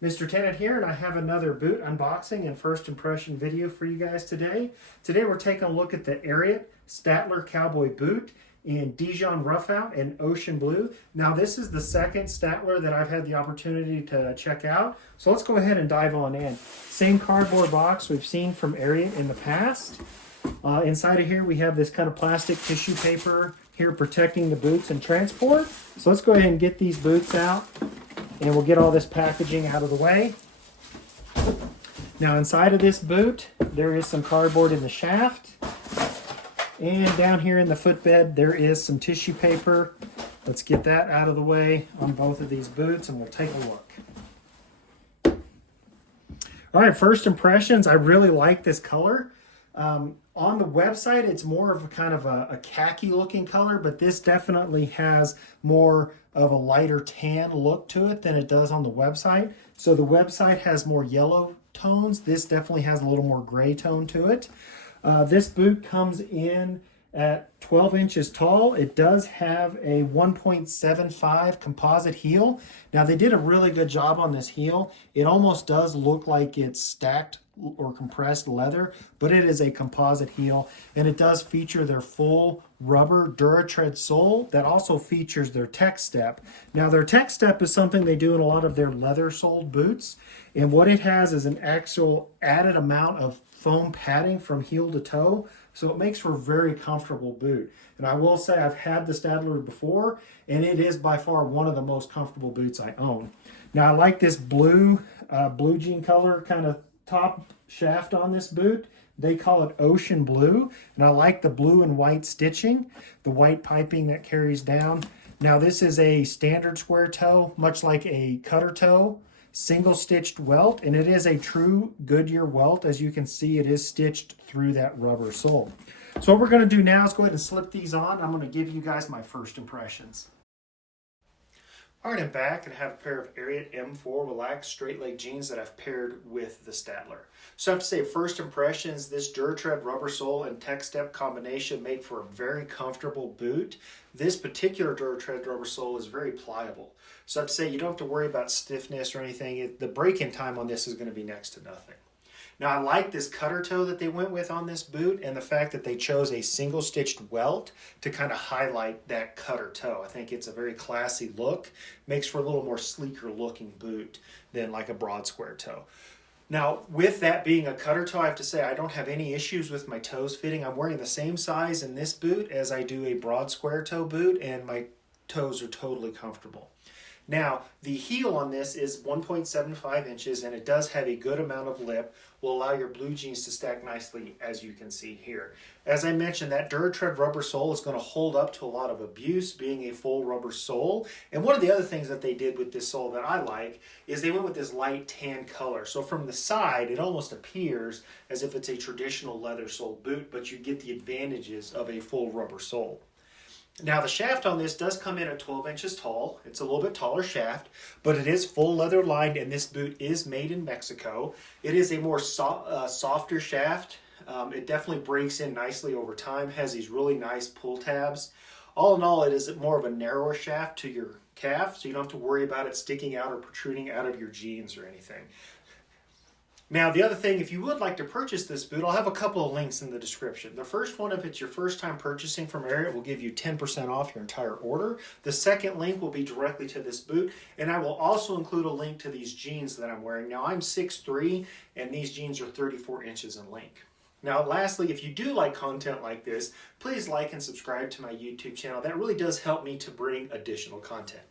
Mr. Tennant here, and I have another boot unboxing and first impression video for you guys today. Today we're taking a look at the Ariat Stadtler Cowboy boot in Dijon Roughout and Ocean Blue. Now this is the second Stadtler that I've had the opportunity to check out, so let's go ahead and dive on in. Same cardboard box we've seen from Ariat in the past. Inside of here we have this kind of plastic tissue paper here protecting the boots and transport. So let's go ahead and get these boots out, and we'll get all this packaging out of the way. Now inside of this boot, there is some cardboard in the shaft. And down here in the footbed, there is some tissue paper. Let's get that out of the way on both of these boots, and we'll take a look. All right, first impressions, I really like this color. On the website, it's more of a kind of a khaki looking color, but this definitely has more of a lighter tan look to it than it does on the website. So the website has more yellow tones. This definitely has a little more gray tone to it. This boot comes in at 12 inches tall. It does have a 1.75 composite heel. Now they did a really good job on this heel. It almost does look like it's stacked or compressed leather, but it is a composite heel, and it does feature their full rubber DuraTread sole that also features their tech step. Now their tech step is something they do in a lot of their leather soled boots, and what it has is an actual added amount of foam padding from heel to toe, so it makes for a very comfortable boot. And I will say I've had the Stadtler before, and it is by far one of the most comfortable boots I own. Now I like this blue jean color kind of top shaft on this boot. They call it Ocean Blue, and I like the blue and white stitching, the white piping that carries down. Now this is a standard square toe, much like a cutter toe, single stitched welt, and it is a true Goodyear welt. As you can see, it is stitched through that rubber sole. So what we're going to do now is go ahead and slip these on. I'm going to give you guys my first impressions. All right, I'm back and have a pair of Ariat M4 relaxed straight leg jeans that I've paired with the Stadtler. So I have to say, first impressions, this DuraTread rubber sole and tech step combination made for a very comfortable boot. This particular DuraTread rubber sole is very pliable. So I have to say, you don't have to worry about stiffness or anything. The break-in time on this is going to be next to nothing. Now I like this cutter toe that they went with on this boot, and the fact that they chose a single stitched welt to kind of highlight that cutter toe. I think it's a very classy look, makes for a little more sleeker looking boot than like a broad square toe. Now with that being a cutter toe, I have to say I don't have any issues with my toes fitting. I'm wearing the same size in this boot as I do a broad square toe boot, and my toes are totally comfortable. Now, the heel on this is 1.75 inches, and it does have a good amount of lip, will allow your blue jeans to stack nicely, as you can see here. As I mentioned, that DuraTread rubber sole is going to hold up to a lot of abuse, being a full rubber sole. And one of the other things that they did with this sole that I like is they went with this light tan color. So from the side, it almost appears as if it's a traditional leather soled boot, but you get the advantages of a full rubber sole. Now the shaft on this does come in at 12 inches tall. It's a little bit taller shaft, but it is full leather lined, and this boot is made in Mexico. It is a more softer shaft. It definitely breaks in nicely over time, has these really nice pull tabs. All in all, it is more of a narrower shaft to your calf, so you don't have to worry about it sticking out or protruding out of your jeans or anything. Now, the other thing, if you would like to purchase this boot, I'll have a couple of links in the description. The first one, if it's your first time purchasing from Ariat, will give you 10% off your entire order. The second link will be directly to this boot, and I will also include a link to these jeans that I'm wearing. Now, I'm 6'3", and these jeans are 34 inches in length. Now, lastly, if you do like content like this, please like and subscribe to my YouTube channel. That really does help me to bring additional content.